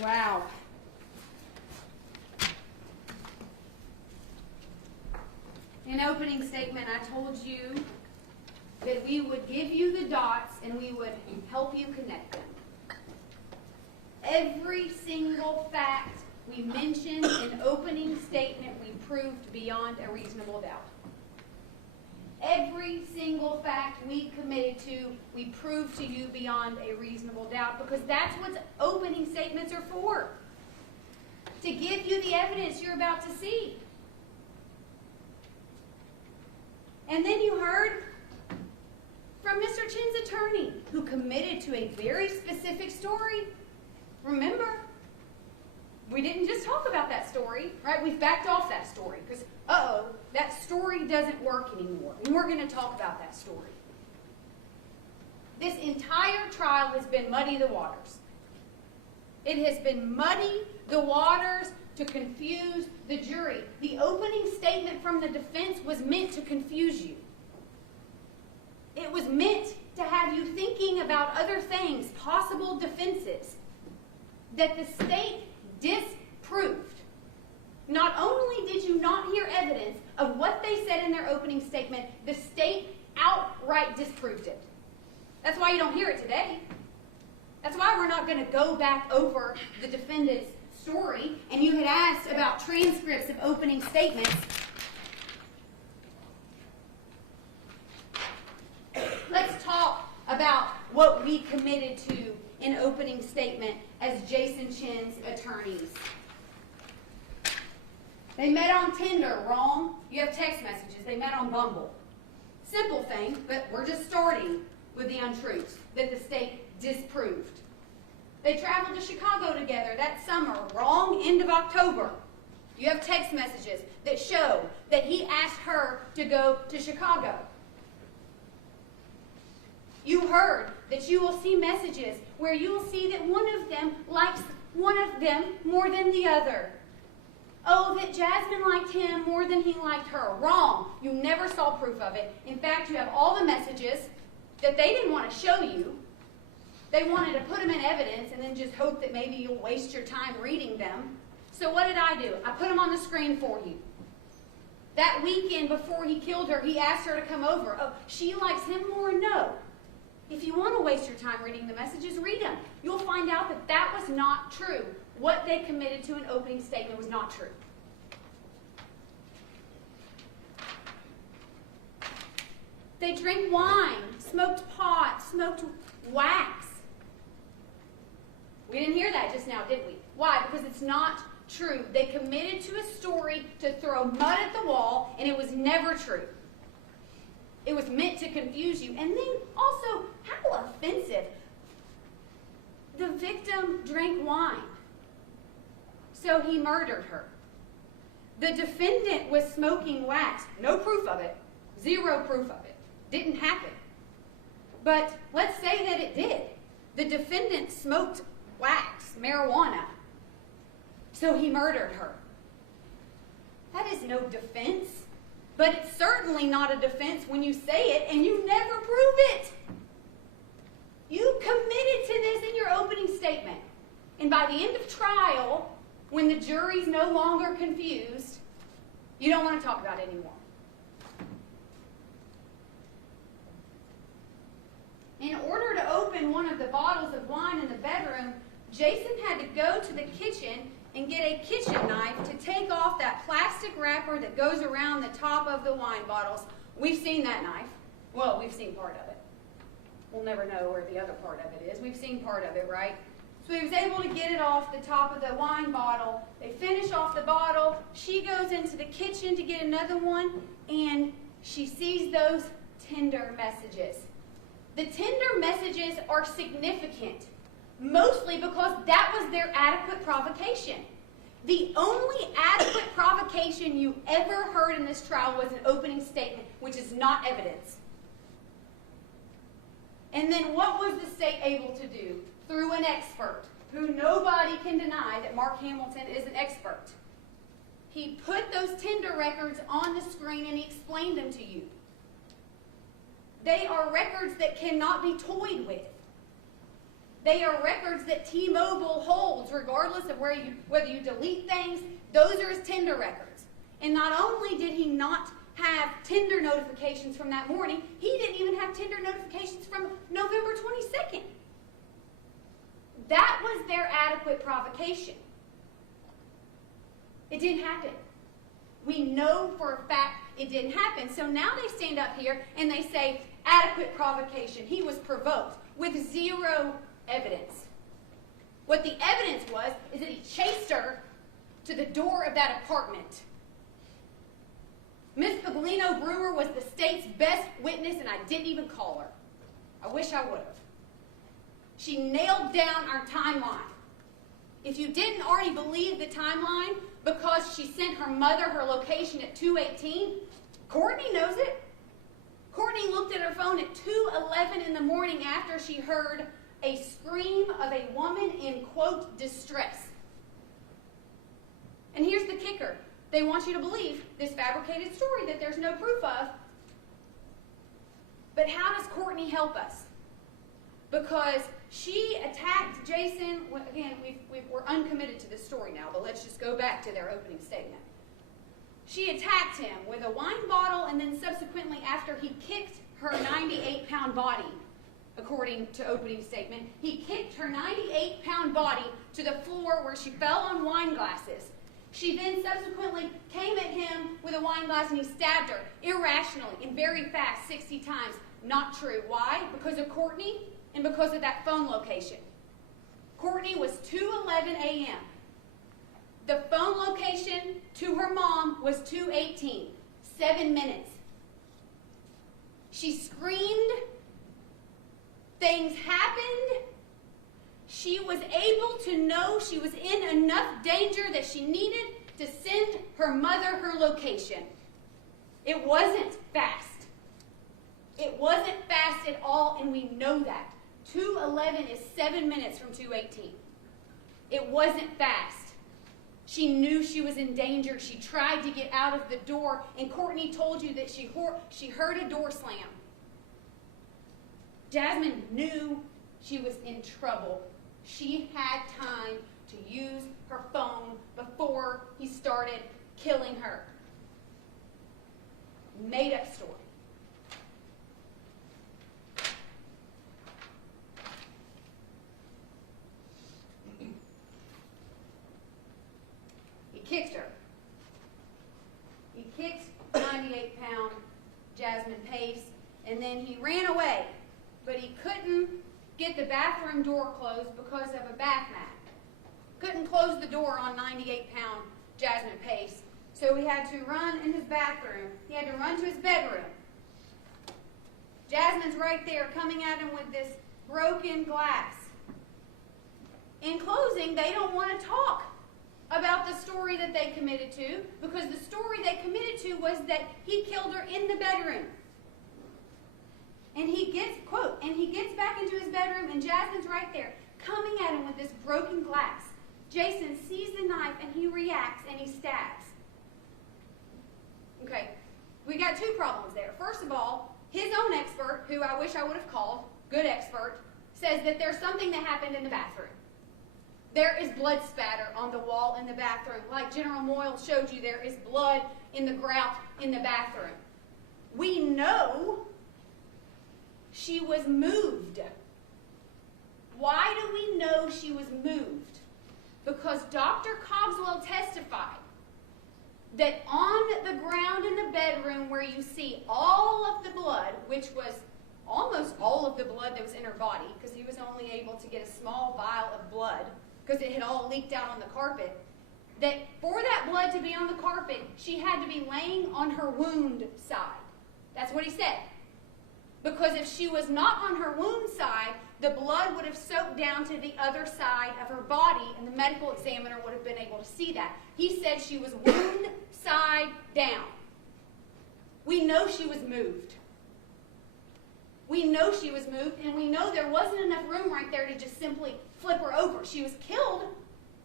Wow. In opening statement, I told you that we would give you the dots and we would help you connect them. Every single fact we mentioned in opening statement, we proved beyond a reasonable doubt. Every single fact we committed to, we proved to you beyond a reasonable doubt, because that's what opening statements are for. To give you the evidence you're about to see. And then you heard from Mr. Chen's attorney, who committed to a very specific story. Remember, we didn't just talk about that story, right? We've backed off that story because, that story doesn't work anymore. And we're going to talk about that story. This entire trial has been muddy the waters. It has been muddy the waters to confuse the jury. The opening statement from the defense was meant to confuse you. It was meant to have you thinking about other things, possible defenses, that the state disproved. Not only did you not hear evidence of what they said in their opening statement, the state outright disproved it. That's why you don't hear it today. That's why we're not going to go back over the defendant's story. And you had asked about transcripts of opening statements. Let's talk about what we committed to in opening statement as Jason Chen's attorneys. They met on Tinder, wrong. You have text messages. They met on Bumble. Simple thing, but we're just starting with the untruths that the state disproved. They traveled to Chicago together that summer, wrong, end of October. You have text messages that show that he asked her to go to Chicago. You heard that you will see messages where you will see that one of them likes one of them more than the other. Oh, that Jasmine liked him more than he liked her. Wrong. You never saw proof of it. In fact, you have all the messages that they didn't want to show you. They wanted to put them in evidence and then just hope that maybe you'll waste your time reading them. So what did I do? I put them on the screen for you. That weekend before he killed her, he asked her to come over. Oh, she likes him more? No. If you want to waste your time reading the messages, read them. You'll find out that that was not true. What they committed to an opening statement was not true. They drank wine, smoked pot, smoked wax. We didn't hear that just now, did we? Why? Because it's not true. They committed to a story to throw mud at the wall, and it was never true. It was meant to confuse you. And then also, how offensive. The victim drank wine, so he murdered her. The defendant was smoking wax. No proof of it. Zero proof of it. Didn't happen. But let's say that it did. The defendant smoked wax, marijuana, so he murdered her. That is no defense. But it's certainly not a defense when you say it and you never prove it. You committed to this in your opening statement. And by the end of trial, when the jury's no longer confused, you don't want to talk about it anymore. In order to open one of the bottles of wine in the bedroom, Jason had to go to the kitchen and get a kitchen knife to take off that plastic wrapper that goes around the top of the wine bottles. We've seen that knife. Well, we've seen part of it. We'll never know where the other part of it is. We've seen part of it, right? So he was able to get it off the top of the wine bottle. They finish off the bottle. She goes into the kitchen to get another one, and she sees those Tinder messages. The Tinder messages are significant, mostly because that was their adequate provocation. The only adequate provocation you ever heard in this trial was an opening statement, which is not evidence. And then what was the state able to do? Through an expert, who nobody can deny that Mark Hamilton is an expert. He put those Tinder records on the screen and he explained them to you. They are records that cannot be toyed with. They are records that T-Mobile holds, regardless of whether you delete things. Those are his Tinder records. And not only did he not have Tinder notifications from that morning, he didn't even have Tinder notifications from November 22nd. That was their adequate provocation. It didn't happen. We know for a fact it didn't happen. So now they stand up here and they say, adequate provocation. He was provoked with zero evidence. What the evidence was is that he chased her to the door of that apartment. Miss Paglino Brewer was the state's best witness, and I didn't even call her. I wish I would have. She nailed down our timeline. If you didn't already believe the timeline because she sent her mother her location at 2:18, Courtney knows it. Courtney looked at her phone at 2:11 in the morning after she heard a scream of a woman in, quote, distress. And here's the kicker. They want you to believe this fabricated story that there's no proof of. But how does Courtney help us? Because she attacked Jason. Again, we're uncommitted to this story now, but let's just go back to their opening statement. She attacked him with a wine bottle, and then subsequently, after he kicked her 98-pound body, according to opening statement, he kicked her 98-pound body to the floor where she fell on wine glasses. She then subsequently came at him with a wine glass and he stabbed her irrationally and very fast 60 times. Not true. Why? Because of Courtney and because of that phone location. Courtney was 2:11 a.m. The phone location to her mom was 2:18. 7 minutes. She screamed. Things happened. She was able to know she was in enough danger that she needed to send her mother her location. It wasn't fast. It wasn't fast at all, and we know that. 2:11 is 7 minutes from 2:18. It wasn't fast. She knew she was in danger. She tried to get out of the door, and Courtney told you that she heard a door slam. Jasmine knew she was in trouble. She had time to use her phone before he started killing her. Made up story. He kicked her. He kicked 98-pound Jasmine Pace, and then he ran away. But he couldn't get the bathroom door closed because of a bath mat. Couldn't close the door on 98-pound Jasmine Pace. So he had to run in his bathroom. He had to run to his bedroom. Jasmine's right there coming at him with this broken glass. In closing, they don't want to talk about the story that they committed to, because the story they committed to was that he killed her in the bedroom. And he gets, quote, and he gets back into his bedroom, and Jasmine's right there, coming at him with this broken glass. Jason sees the knife, and he reacts, and he stabs. Okay, we got two problems there. First of all, his own expert, who I wish I would have called, good expert, says that there's something that happened in the bathroom. There is blood spatter on the wall in the bathroom. Like General Moyle showed you, there is blood in the grout in the bathroom. We know she was moved. Why do we know she was moved? Because Dr. Cogswell testified that on the ground in the bedroom where you see all of the blood, which was almost all of the blood that was in her body, because he was only able to get a small vial of blood because it had all leaked out on the carpet, that for that blood to be on the carpet, she had to be laying on her wound side. That's what he said. Because if she was not on her wound side, the blood would have soaked down to the other side of her body, and the medical examiner would have been able to see that. He said she was wound side down. We know she was moved. We know she was moved, and we know there wasn't enough room right there to just simply flip her over. She was killed.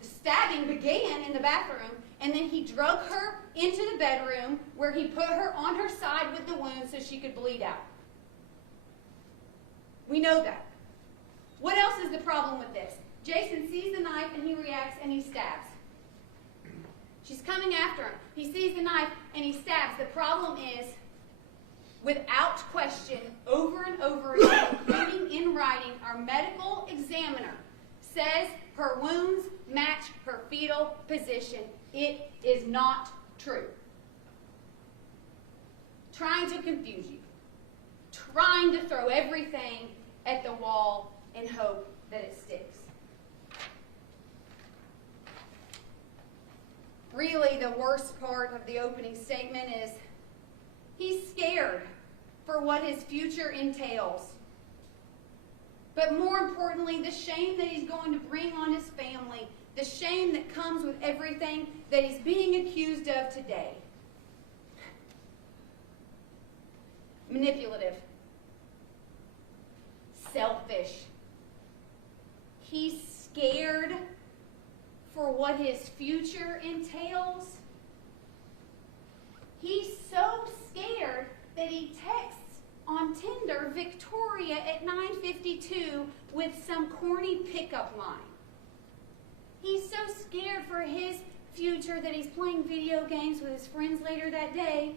The stabbing began in the bathroom, and then he drug her into the bedroom where he put her on her side with the wound so she could bleed out. We know that. What else is the problem with this? Jason sees the knife and he reacts and he stabs. She's coming after him. He sees the knife and he stabs. The problem is, without question, over and over again, including in writing, our medical examiner says her wounds match her fetal position. It is not true. Trying to confuse you. Trying to throw everything at the wall and hope that it sticks. Really, the worst part of the opening statement is he's scared for what his future entails. But more importantly, the shame that he's going to bring on his family, the shame that comes with everything that he's being accused of today. Manipulative. Selfish. He's scared for what his future entails. He's so scared that he texts on Tinder Victoria at 9:52 with some corny pickup line. He's so scared for his future that he's playing video games with his friends later that day.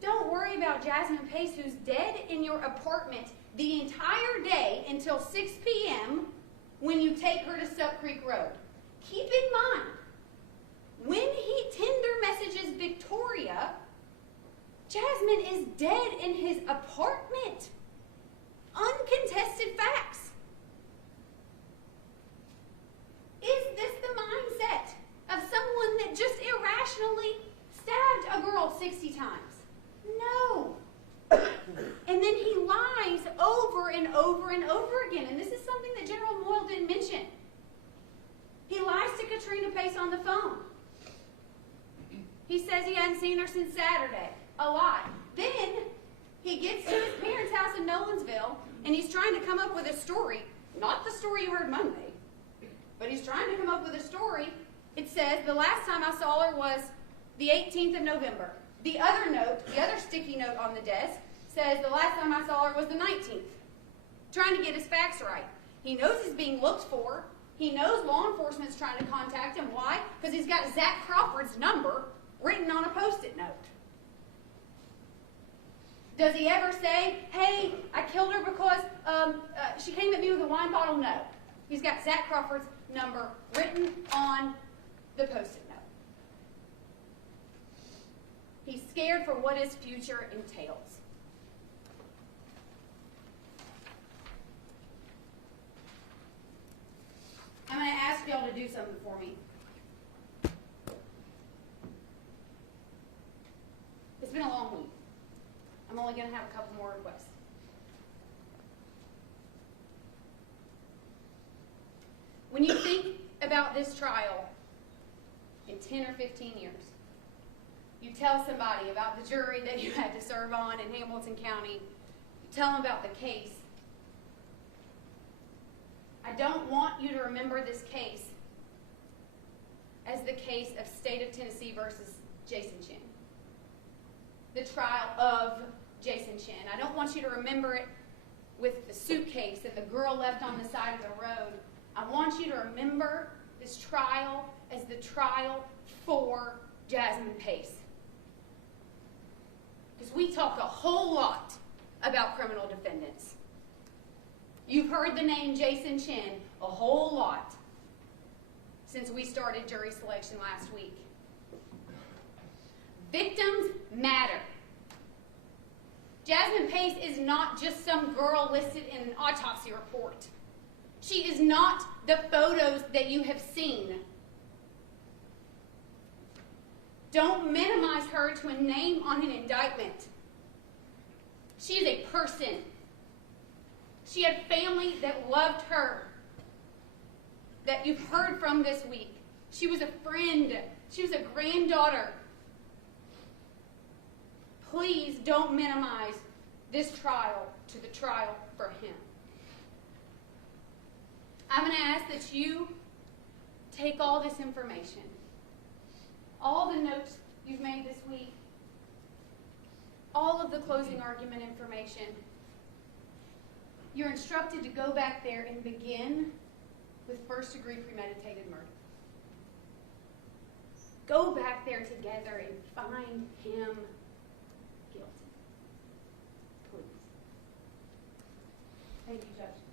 Don't worry about Jasmine Pace, who's dead in your apartment the entire day until 6 p.m. when you take her to Sup Creek Road. Keep in mind, when he Tinder messages Victoria, Jasmine is dead in his apartment. Uncontested facts. Is this the mindset of someone that just irrationally stabbed a girl 60 times? No. And then he lies over and over and over again. And this is something that General Moyle didn't mention. He lies to Katrina Pace on the phone. He says he hadn't seen her since Saturday. A lie. Then he gets to his parents' house in Nolensville, and he's trying to come up with a story. Not the story you heard Monday, but he's trying to come up with a story. It says, the last time I saw her was the 18th of November. The other note, the other sticky note on the desk, says the last time I saw her was the 19th. Trying to get his facts right. He knows he's being looked for. He knows law enforcement's trying to contact him. Why? Because he's got Zach Crawford's number written on a Post-it note. Does he ever say, hey, I killed her because she came at me with a wine bottle? No. He's got Zach Crawford's number written on the Post-it note. He's scared for what his future entails. I'm going to ask y'all to do something for me. It's been a long week. I'm only going to have a couple more requests. When you think about this trial in 10 or 15 years, you tell somebody about the jury that you had to serve on in Hamilton County, you tell them about the case. I don't want you to remember this case as the case of State of Tennessee versus Jason Chen. The trial of Jason Chen. I don't want you to remember it with the suitcase that the girl left on the side of the road. I want you to remember this trial as the trial for Jasmine Pace. Because we talk a whole lot about criminal defendants. You've heard the name Jason Chen a whole lot since we started jury selection last week. Victims matter. Jasmine Pace is not just some girl listed in an autopsy report. She is not the photos that you have seen. Don't minimize her to a name on an indictment. She is a person. She had family that loved her, that you've heard from this week. She was a friend. She was a granddaughter. Please don't minimize this trial to the trial for him. I'm going to ask that you take all this information, all the notes you've made this week, all of the closing argument information, You're instructed to go back there and begin with first-degree premeditated murder. Go back there together and find him guilty. Please. Thank you, Judge.